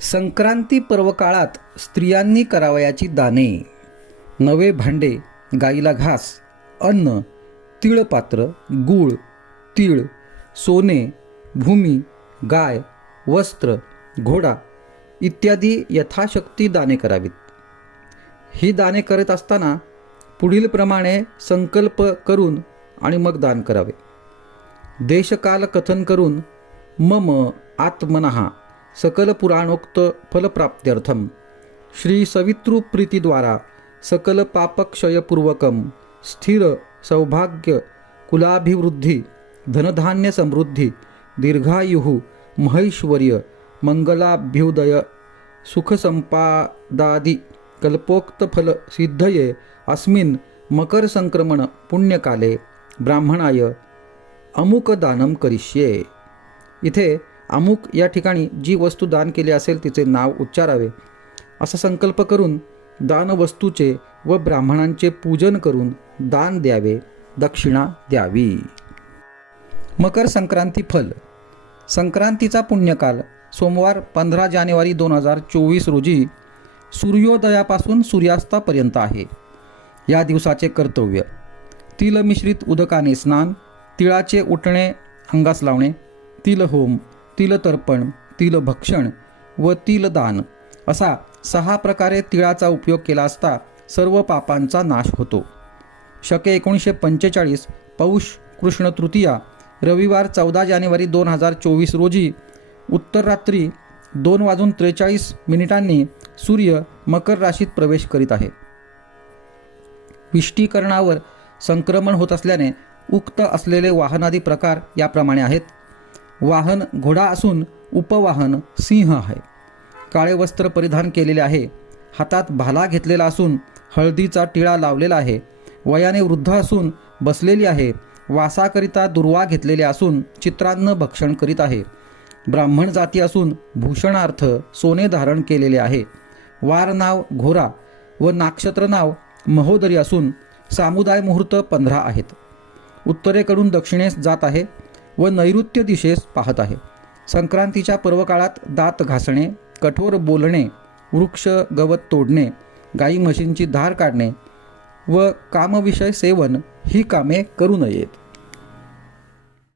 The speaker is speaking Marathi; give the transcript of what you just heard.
संक्रांती पर्वकाळात स्त्रियांनी करावयाची दाने नवे भांडे गाईला घास अन्न तिळपात्र गूळ तीळ सोने भूमी गाय वस्त्र घोडा इत्यादी यथाशक्ती दाने करावीत. ही दाने करत असताना पुढीलप्रमाणे संकल्प करून आणि मग दान करावे. देशकाल कथन करून मम आत्मनः सकल पुराणोक्त फलप्राप्त्यर्थम। श्री सवितृप्रीतीद्वारा सकल पापक्षयपूर्वकम स्थिर सौभाग्य कुलाभिवृद्धी धनधान्य समृद्धी महैश्वर्य मंगलाभ्युदय सुखसंपादादि कल्पोक्तफल सिद्धये अस्मिन् मकर संक्रमण पुण्यकाले ब्राह्मणाय अमुक दानम करिष्ये। इथे अमुक या ठिकाणी जी वस्तू दान केली असेल तिचे नाव उच्चारावे. असा संकल्प करून दानवस्तूचे व ब्राह्मणांचे पूजन करून दान द्यावे दक्षिणा द्यावी. मकर संक्रांती फल. संक्रांतीचा पुण्यकाल सोमवार पंधरा जानेवारी दोन हजार चोवीस रोजी सूर्योदयापासून सूर्यास्तापर्यंत आहे. या दिवसाचे कर्तव्य. तिल मिश्रित उदकाने स्नान तिळाचे उठणे अंगास लावणे तिल तिल तर्पण तिल भक्षण व तिल दान असा सहा प्रकारे तिळाचा उपयोग केला असता सर्व पापांचा नाश होतो. शके एकोणीसशे पंचेचाळीस पौष कृष्ण तृतीया रविवार चौदा जानेवारी दोन हजार चोवीस रोजी उत्तर रात्री दोन वाजून त्रेचाळीस मिनिटांनी सूर्य मकर राशीत प्रवेश करीत आहे. विष्टीकरणावर संक्रमण होत असल्याने उक्त असलेले वाहनादी प्रकार याप्रमाणे आहेत. वाहन घोडा असून उपवाहन सिंह आहे. काळे वस्त्र परिधान केलेले आहे. हातात भाला घेतलेला असून हळदीचा टिळा लावलेला आहे. वयाने वृद्ध असून बसलेली आहे. वासाकरिता दुर्वा घेतलेले असून चित्रान्न भक्षण करीत आहे. ब्राह्मण जाती असून भूषणार्थ सोने धारण केलेले आहे. वार नाव घोरा व नाक्षत्र नाव महोदरी असून सामुदाय मुहूर्त पंधरा आहेत. उत्तरेकडून दक्षिणेस जात आहे. व नैऋत्य दिशेस पाहत आहे. संक्रांतीच्या पर्वकाळात दात घासणे कठोर बोलणे वृक्ष गवत तोडणे गाई म्हशींची धार काढणे व कामविषय सेवन ही कामे करू नयेत.